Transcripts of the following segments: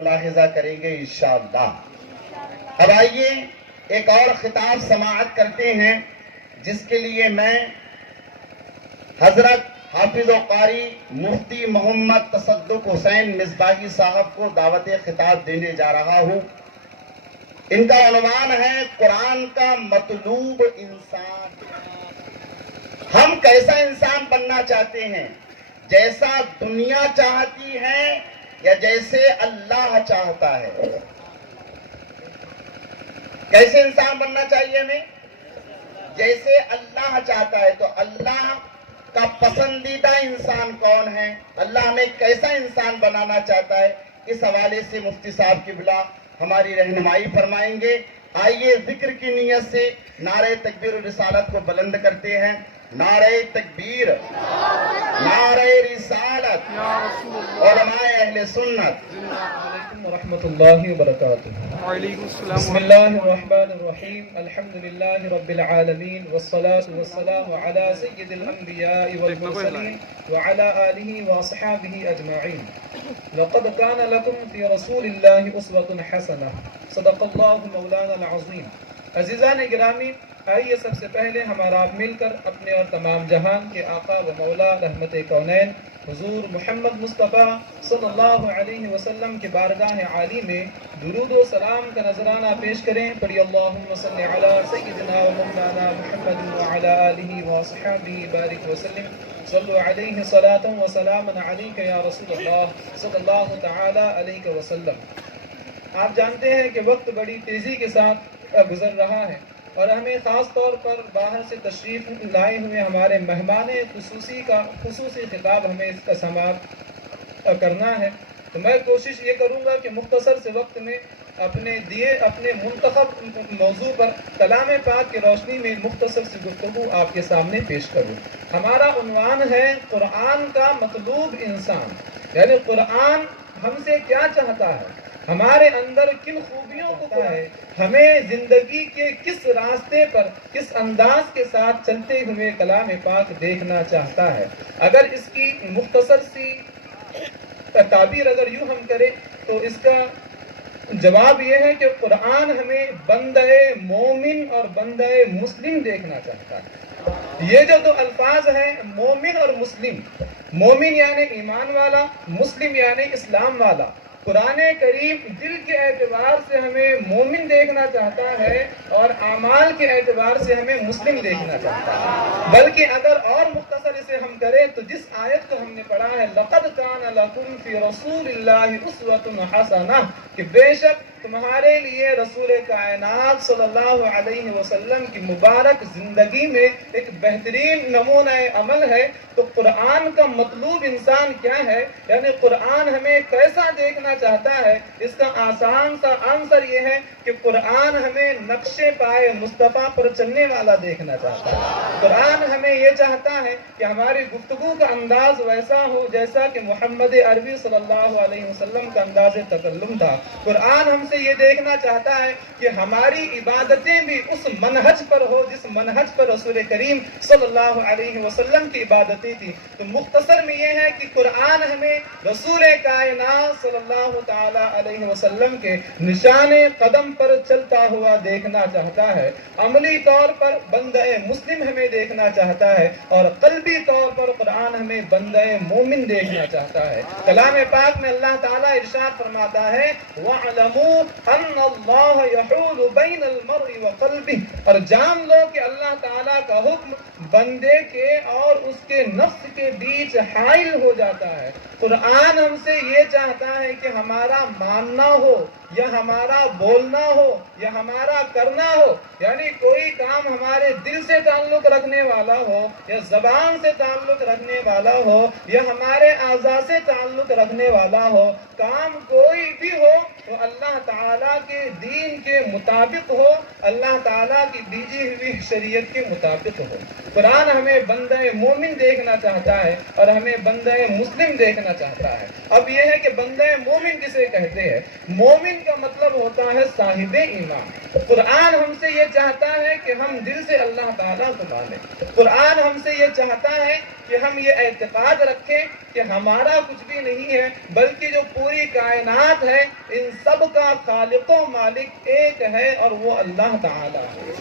ملاحظہ کریں گے انشاءاللہ۔ اب آئیے ایک اور خطاب سماعت کرتے ہیں، جس کے لیے میں حضرت حافظ و قاری مفتی محمد تصدق حسین مصباحی صاحب کو دعوت خطاب دینے جا رہا ہوں۔ ان کا عنوان ہے قرآن کا مطلوب انسان۔ ہم کیسا انسان بننا چاہتے ہیں؟ جیسا دنیا چاہتی ہے یا جیسے اللہ چاہتا ہے؟ کیسے انسان بننا چاہیے ہمیں؟ جیسے اللہ چاہتا ہے۔ تو اللہ کا پسندیدہ انسان کون ہے؟ اللہ ہمیں کیسا انسان بنانا چاہتا ہے؟ اس حوالے سے مفتی صاحب قبلہ ہماری رہنمائی فرمائیں گے۔ آئیے ذکر کی نیت سے نعرہ تکبیر و رسالت کو بلند کرتے ہیں۔ نعرہ تکبیر، نعرہ رسالت، علماء اہل سنت۔ ورحمۃ اللہ وبرکاتہ۔ بسم اللہ الرحمن الرحیم، الحمد للہ رب العالمین، والصلاة والسلام علی سید الانبیاء والمرسلین وعلی آلہ واصحابہ اجمعین۔ لقد کان لکم فی رسول اللہ اسوۃ حسنہ، صدق اللہ مولانا العظیم۔ عزیزان گرامی، آئیے سب سے پہلے ہمارا مل کر اپنے اور تمام جہان کے آقا و مولا رحمت کونین حضور محمد مصطفیٰ صلی اللہ علیہ وسلم کے بارگاہ عالی میں درود و سلام کا نذرانہ پیش کریں۔ پڑھی اللہم صلی علی سیدنا و مولانا محمد وعلی آلہ وصحبہ بارک وسلم۔ صلو علیہ صلاۃ و سلام علیک یا رسول اللہ صلی اللہ تعالی علیہ وسلم۔ آپ جانتے ہیں کہ وقت بڑی تیزی کے ساتھ گزر رہا ہے، اور ہمیں خاص طور پر باہر سے تشریف لائے ہوئے ہمارے مہمان خصوصی خطاب ہمیں اس کا سماعت کرنا ہے۔ تو میں کوشش یہ کروں گا کہ مختصر سے وقت میں اپنے منتخب موضوع پر کلام پاک کی روشنی میں مختصر سی گفتگو آپ کے سامنے پیش کروں۔ ہمارا عنوان ہے قرآن کا مطلوب انسان، یعنی قرآن ہم سے کیا چاہتا ہے، ہمارے اندر کن خوبیوں کو ہے، ہمیں زندگی کے کس راستے پر کس انداز کے ساتھ چلتے ہوئے کلام پاک دیکھنا چاہتا ہے۔ اگر اس کی مختصر سی تعبیر اگر یوں ہم کریں تو اس کا جواب یہ ہے کہ قرآن ہمیں بندہ مومن اور بندہ مسلم دیکھنا چاہتا ہے۔ یہ جو دو الفاظ ہیں، مومن اور مسلم، مومن یعنی ایمان والا، مسلم یعنی اسلام والا، قرآن کریم دل کے اعتبار سے ہمیں مومن دیکھنا چاہتا ہے اور اعمال کے اعتبار سے ہمیں مسلم دیکھنا چاہتا ہے۔ بلکہ اگر اور مختصر اسے ہم کریں تو جس آیت کو ہم نے پڑھا ہے لَقَدْ كَانَ لَكُمْ فِي رَسُولِ اللَّهِ أُسْوَةٌ حَسَنَةٌ، کہ بے شک تمہارے لیے رسول کائنات صلی اللہ علیہ وسلم کی مبارک زندگی میں ایک بہترین نمونہ عمل ہے۔ تو قرآن کا مطلوب انسان کیا ہے، یعنی قرآن ہمیں کیسا دیکھنا چاہتا ہے؟ اس کا آسان سا آنسر یہ ہے کہ قرآن ہمیں نقش پائے مصطفیٰ پر چلنے والا دیکھنا چاہتا ہے۔ قرآن ہمیں یہ چاہتا ہے کہ ہماری گفتگو کا انداز ویسا ہو جیسا کہ محمد عربی صلی اللہ علیہ وسلم کا انداز تکلم تھا۔ قرآن ہم سے یہ دیکھنا چاہتا ہے کہ ہماری عبادتیں بھی اس منہج پر ہو جس منہج پر رسول کریم صلی اللہ علیہ وسلم کی عبادتیں تھی۔ تو مختصر میں یہ ہے کہ قرآن ہمیں رسول کائنات صلی اللہ تعالی علیہ وسلم کے نشان قدم پر چلتا ہوا دیکھنا چاہتا ہے۔ عملی طور پر بندہ مسلم ہمیں دیکھنا چاہتا ہے، اور قلبی طور پر قرآن ہمیں بندہ مومن دیکھنا چاہتا ہے۔ کلام پاک میں اللہ تعالیٰ ارشاد فرماتا ہے وَاعْلَمُوا أَنَّ اللَّهَ يَحُولُ بَيْنَ الْمَرْءِ وَقَلْبِهِ، اور جان لو کہ اللہ تعالیٰ کا حکم بندے کے اور اس کے نفس کے بیچ حائل ہو جاتا ہے۔ قرآن ہم سے یہ چاہتا ہے کہ ہمارا ماننا ہو یا ہمارا بولنا ہو یا ہمارا کرنا ہو، یعنی کوئی کام ہمارے دل سے تعلق رکھنے والا ہو یا زبان سے تعلق رکھنے والا ہو یا ہمارے اعضاء سے تعلق رکھنے والا ہو، کام کوئی بھی ہو وہ اللہ تعالیٰ کے دین کے مطابق ہو، اللہ تعالیٰ کی بھیجی ہوئی شریعت کے مطابق ہو۔ قرآن ہمیں بندہ مومن دیکھنا چاہتا ہے اور ہمیں بندہ مسلم دیکھنا چاہتا ہے۔ اب یہ ہے کہ بندہ مومن کسے کہتے ہیں؟ مومن کا مطلب ہوتا ہے صاحب ایمان۔ قرآن ہم سے یہ چاہتا ہے کہ ہم دل سے اللہ تعالیٰ کو مانیں. قرآن ہم سے یہ چاہتا ہے کہ ہم یہ اعتقاد رکھیں کہ ہمارا کچھ بھی نہیں ہے، بلکہ جو پوری کائنات ہے ان سب کا خالق و مالک ایک ہے اور وہ اللہ تعالیٰ ہے.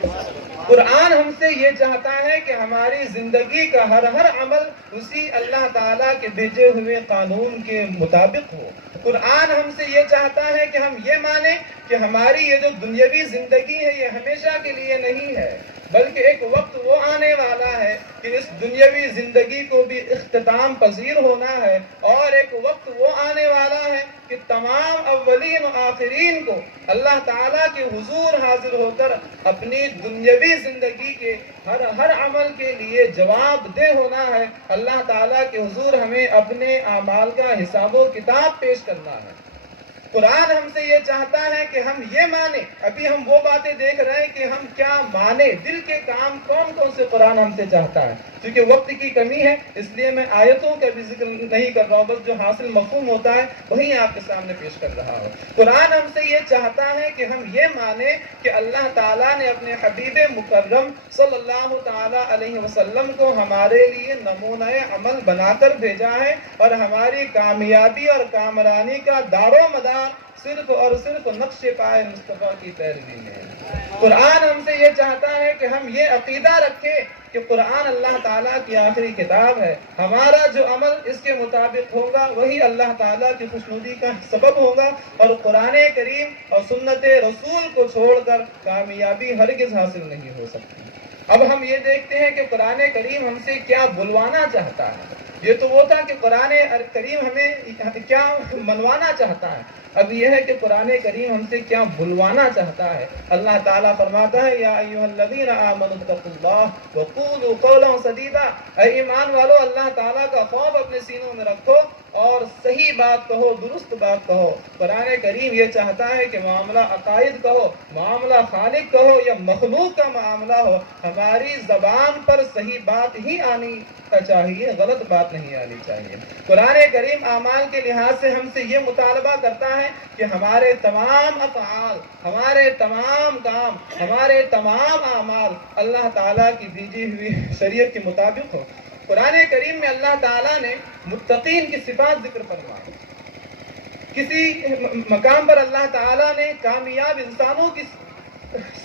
قرآن ہم سے یہ چاہتا ہے کہ ہماری زندگی کا ہر عمل اسی اللہ تعالیٰ کے بھیجے ہوئے قانون کے مطابق ہو. قرآن ہم سے یہ چاہتا ہے کہ ہم یہ مانیں کہ ہماری یہ جو دنیاوی زندگی ہے یہ ہمیشہ کے لیے نہیں ہے، بلکہ ایک وقت وہ آنے والا ہے کہ اس دنیاوی زندگی کو بھی اختتام پذیر ہونا ہے، اور ایک وقت وہ آنے والا ہے کہ تمام اولین و آخرین کو اللہ تعالیٰ کے حضور حاضر ہو کر اپنی دنیاوی زندگی کے ہر عمل کے لیے جواب دہ ہونا ہے. اللہ تعالیٰ کے حضور ہمیں اپنے اعمال کا حساب و کتاب پیش کرنا ہے. قرآن ہم سے یہ چاہتا ہے کہ ہم یہ مانیں. ابھی ہم وہ باتیں دیکھ رہے ہیں کہ ہم کیا مانیں، دل کے کام کون کون سے قرآن ہم سے چاہتا ہے. کیونکہ وقت کی کمی ہے اس لیے میں آیتوں کا بھی ذکر نہیں کر رہا ہوں، بس جو حاصل مفہوم ہوتا ہے وہی آپ کے سامنے پیش کر رہا ہوں. قرآن ہم سے یہ چاہتا ہے کہ ہم یہ مانیں کہ اللہ تعالیٰ نے اپنے حبیب مکرم صلی اللہ تعالیٰ علیہ وسلم کو ہمارے لیے نمونہ عمل بنا کر بھیجا ہے، اور ہماری کامیابی اور کامرانی کا دار و مدار صرف اور صرف نقش پائے مصطفیٰ کی پیروی میں. قرآن ہم سے یہ چاہتا ہے کہ ہم یہ عقیدہ رکھیں کہ قرآن اللہ تعالیٰ کی آخری کتاب ہے. ہمارا جو عمل اس کے مطابق ہوگا وہی اللہ تعالیٰ کی خوشنودی کا سبب ہوگا، اور قرآن کریم اور سنت رسول کو چھوڑ کر کامیابی ہرگز حاصل نہیں ہو سکتی. اب ہم یہ دیکھتے ہیں کہ قرآن کریم ہم سے کیا بلوانا چاہتا ہے. یہ تو وہ تھا کہ قرآن کریم ہمیں کیا منوانا چاہتا ہے، اب یہ ہے کہ قرآن کریم ہم سے کیا بلوانا چاہتا ہے. اللہ تعالیٰ فرماتا ہے یا ایھا الذین آمنوا اتقوا اللہ وقولوا قولا سدیدا، اے ایمان والو اللہ تعالیٰ کا خوف اپنے سینوں میں رکھو اور صحیح بات کہو، درست بات کہو. قرآن کریم یہ چاہتا ہے کہ معاملہ عقائد کہو، معاملہ خالق کہو یا مخلوق کا معاملہ ہو، ہماری زبان پر صحیح بات ہی آنی چاہیے، غلط بات نہیں آنی چاہیے. قرآن کریم اعمال کے لحاظ سے ہم سے یہ مطالبہ کرتا ہے کہ ہمارے تمام افعال، ہمارے تمام کام، ہمارے تمام اعمال اللہ تعالیٰ کی بھیجی ہوئی شریعت کے مطابق ہو. قرآن کریم میں اللہ تعالیٰ نے متقین کی صفات ذکر فرمائی. کسی مقام پر اللہ تعالیٰ نے کامیاب انسانوں کی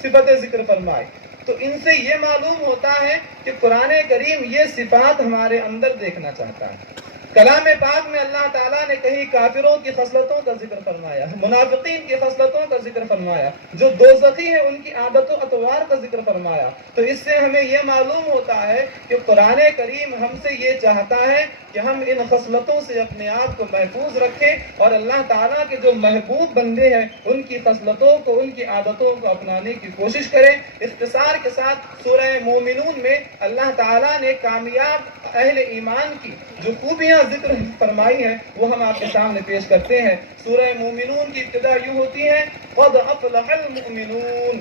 صفتیں ذکر فرمائی. تو ان سے یہ معلوم ہوتا ہے کہ قرآن کریم یہ صفات ہمارے اندر دیکھنا چاہتا ہے. کلام پاک میں اللہ تعالیٰ نے کہیں کافروں کی خصلتوں کا ذکر فرمایا، منافقین کی خصلتوں کا ذکر فرمایا، جو دوزخی ہیں ان کی عادت و اطوار کا ذکر فرمایا. تو اس سے ہمیں یہ معلوم ہوتا ہے کہ قرآن کریم ہم سے یہ چاہتا ہے کہ ہم ان خصلتوں سے اپنے آپ کو محفوظ رکھیں اور اللہ تعالیٰ کے جو محبوب بندے ہیں ان کی خصلتوں کو، ان کی عادتوں کو اپنانے کی کوشش کریں. اختصار کے ساتھ سورہ مومنون میں اللہ تعالیٰ نے کامیاب اہل ایمان کی جو خوبیاں ذکر فرمائی ہیں وہ ہم آپ کے سامنے پیش کرتے ہیں. سورہ مومنون کی ابتدا یوں ہوتی ہے قد افلح المؤمنون،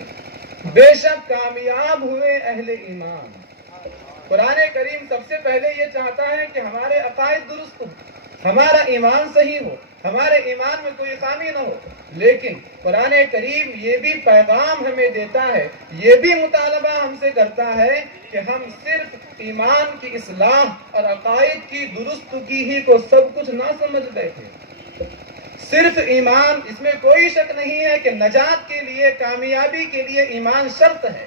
بے شک کامیاب ہوئے اہل ایمان. قرآن کریم سب سے پہلے یہ چاہتا ہے کہ ہمارے عقائد درست ہو، ہمارا ایمان صحیح ہو، ہمارے ایمان میں کوئی خامی نہ ہو. لیکن قرآن کریم یہ بھی پیغام ہمیں دیتا ہے، یہ بھی مطالبہ ہم سے کرتا ہے کہ ہم صرف ایمان کی اصلاح اور عقائد کی درستگی ہی کو سب کچھ نہ سمجھ بیٹھے. صرف ایمان، اس میں کوئی شک نہیں ہے کہ نجات کے لیے، کامیابی کے لیے ایمان شرط ہے.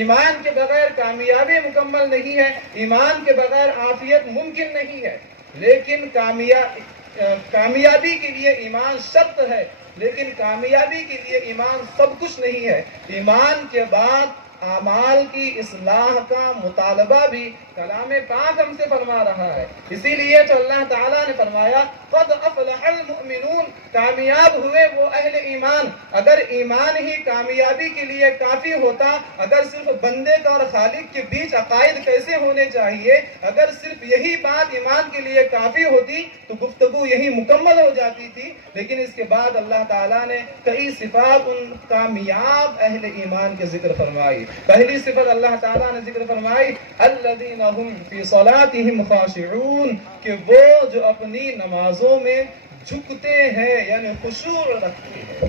ایمان کے بغیر کامیابی مکمل نہیں ہے، ایمان کے بغیر عافیت ممکن نہیں ہے. لیکن کامیابی کے لیے ایمان شرط ہے، لیکن کامیابی کے لیے ایمان سب کچھ نہیں ہے. ایمان کے بعد اعمال کی اصلاح کا مطالبہ بھی کلام پاک ہم سے فرما رہا ہے. اسی لیے تو اللہ تعالیٰ نے فرمایا قد افلح المؤمنون، کامیاب ہوئے وہ اہل ایمان. اگر ایمان ہی کامیابی کے لیے کافی ہوتا، اگر صرف بندے کا اور خالق کے بیچ عقائد کیسے ہونے چاہیے، اگر صرف یہی بات ایمان کے لیے کافی ہوتی تو گفتگو یہی مکمل ہو جاتی تھی. لیکن اس کے بعد اللہ تعالیٰ نے کئی صفات ان کامیاب اہل ایمان کے ذکر فرمائی. پہلی صفت اللہ تعالیٰ نے ذکر فرمائی الذین هم فی صلاتهم خاشعون، کہ وہ جو اپنی نمازوں میں جھکتے ہیں یعنی خشوع رکھتے ہیں.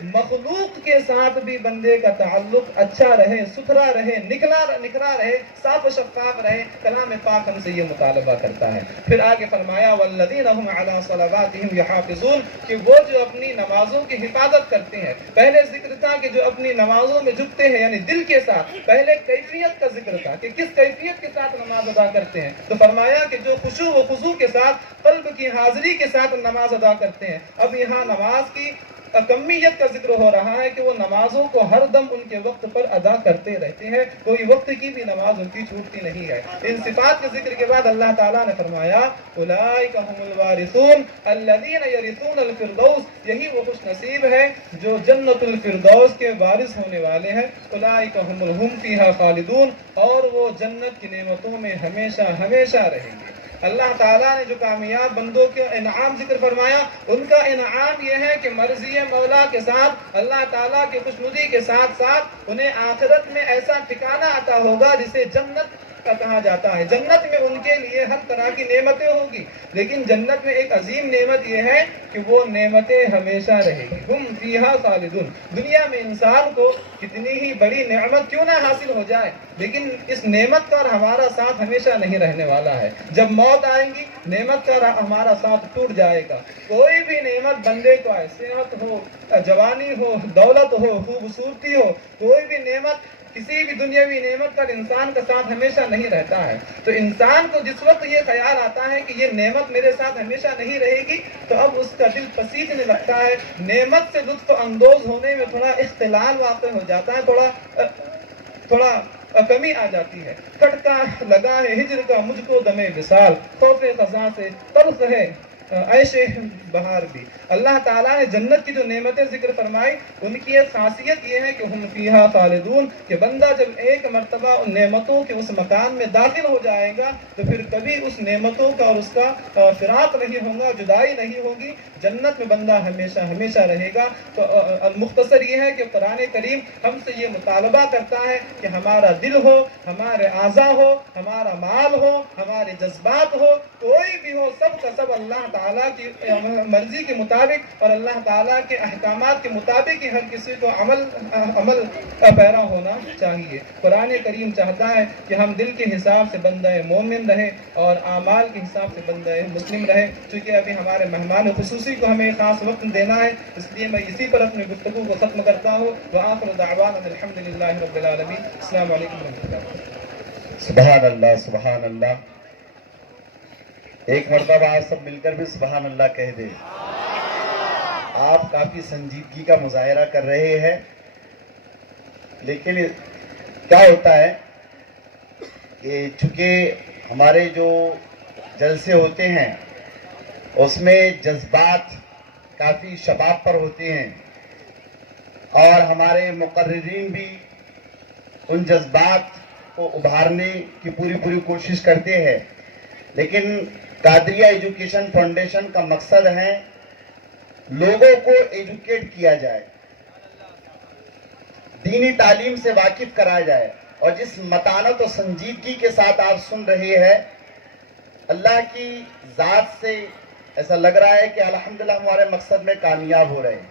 مخلوق کے ساتھ بھی بندے کا تعلق اچھا رہے، ستھرا رہے، نکھرا رہے، صاف و شفاف رہے۔ کلام پاک ہم سے یہ مطالبہ کرتا ہے۔ پھر آگے فرمایا والذین هم علی صلواتهم یحافظون، کہ وہ جو اپنی نمازوں کی حفاظت کرتے ہیں۔ پہلے ذکر تھا کہ جو اپنی نمازوں میں جھکتے ہیں یعنی دل کے ساتھ، پہلے کیفیت کا ذکر تھا کہ کس کیفیت کے ساتھ نماز ادا کرتے ہیں، تو فرمایا کہ جو خشوع و خضوع کے ساتھ، قلب کی حاضری کے ساتھ نماز ادا کرتے ہیں۔ اب یہاں نماز کی کمیت کا ذکر ہو رہا ہے کہ وہ نمازوں کو ہر دم ان کے وقت پر ادا کرتے رہتے ہیں، کوئی وقت کی بھی نماز ان کی چھوٹتی نہیں ہے۔ ان صفات کے ذکر کے بعد اللہ تعالیٰ نے فرمایا اولئک هم الوارثون الذین یرثون الفردوس، یہی وہ خوش نصیب ہے جو جنت الفردوس کے وارث ہونے والے ہیں۔ اولئک هم فیہا خالدون، اور وہ جنت کی نعمتوں میں ہمیشہ ہمیشہ رہیں گے۔ اللہ تعالیٰ نے جو کامیاب بندوں کے انعام ذکر فرمایا، ان کا انعام یہ ہے کہ مرضی مولا کے ساتھ، اللہ تعالیٰ کی خوشنودی کے ساتھ ساتھ انہیں آخرت میں ایسا ٹھکانہ عطا ہوگا جسے جنت کا کہا جاتا ہے۔ جنت میں ان کے لیے ہر طرح کی نعمتیں ہوگی، لیکن جنت میں ایک عظیم نعمت یہ ہے کہ وہ نعمتیں ہمیشہ رہے گی۔ ہم فیہا خالدون۔ دنیا میں انسان کو کتنی ہی بڑی نعمت کیوں نہ حاصل ہو جائے، لیکن اس نعمت کا ہمارا ساتھ ہمیشہ نہیں رہنے والا ہے۔ جب موت آئیں گی نعمت کا ہمارا ساتھ ٹوٹ جائے گا۔ کوئی بھی نعمت بندے کو ہے، صحت ہو، جوانی ہو، دولت ہو، خوبصورتی ہو، کوئی بھی نعمت، کسی بھی دنیاوی نعمت کا انسان کا ساتھ ہمیشہ نہیں رہتا ہے۔ تو انسان کو جس وقت یہ خیال آتا ہے کہ یہ نعمت میرے ساتھ ہمیشہ نہیں رہے گی، تو اب اس کا دل پسیجنے لگتا ہے، نعمت سے لطف اندوز ہونے میں تھوڑا اختلال واقع ہو جاتا ہے، تھوڑا کمی آ جاتی ہے۔ کھٹکا لگا ہے ہجر کا مجھ کو دم وصال، خوف خزاں سے تلخ ہے عیش بہار بھی۔ اللہ تعالیٰ نے جنت کی جو نعمتیں ذکر فرمائی، ان کی ایک خاصیت یہ ہے کہ ہم فیہا خالدون، کہ بندہ جب ایک مرتبہ ان نعمتوں کے اس مکان میں داخل ہو جائے گا تو پھر کبھی اس نعمتوں کا اور اس کا فراق نہیں ہوگا، جدائی نہیں ہوگی۔ جنت میں بندہ ہمیشہ ہمیشہ رہے گا۔ تو مختصر یہ ہے کہ قرآن کریم ہم سے یہ مطالبہ کرتا ہے کہ ہمارا دل ہو، ہمارے اعضاء ہو، ہمارا مال ہو، ہمارے جذبات ہو، کوئی بھی ہو، سب کا سب اللہ تعالیٰ کی مرضی کے مطابق اور اللہ تعالیٰ کے احکامات کے مطابق ہی ہر کسی کو عمل پیرا ہونا چاہیے۔ قرآن کریم چاہتا ہے کہ ہم دل کے حساب سے بندہ مومن رہے اور اعمال کے حساب سے بندہ مسلم رہے۔ چونکہ ابھی ہمارے مہمان خصوصی کو ہمیں خاص وقت دینا ہے، اس لیے میں اسی پر اپنی گفتگو کو ختم کرتا ہوں۔ وآخر دعوانا الحمدللہ رب العالمین۔ السلام علیکم ورحمۃ اللہ۔ سبحان اللہ، سبحان اللہ۔ ایک مرتبہ آپ سب مل کر بھی سبحان اللہ کہہ دیں۔ آپ کافی سنجیدگی کا مظاہرہ کر رہے ہیں، لیکن کیا ہوتا ہے کہ چونکہ ہمارے جو جلسے ہوتے ہیں اس میں جذبات کافی شباب پر ہوتے ہیں، اور ہمارے مقررین بھی ان جذبات کو ابھارنے کی پوری کوشش کرتے ہیں، لیکن قادریہ ایجوکیشن فاؤنڈیشن کا مقصد ہے لوگوں کو ایجوکیٹ کیا جائے، دینی تعلیم سے واقف کرایا جائے، اور جس متانت و سنجیدگی کے ساتھ آپ سن رہے ہیں، اللہ کی ذات سے ایسا لگ رہا ہے کہ الحمدللہ ہمارے مقصد میں کامیاب ہو رہے ہیں۔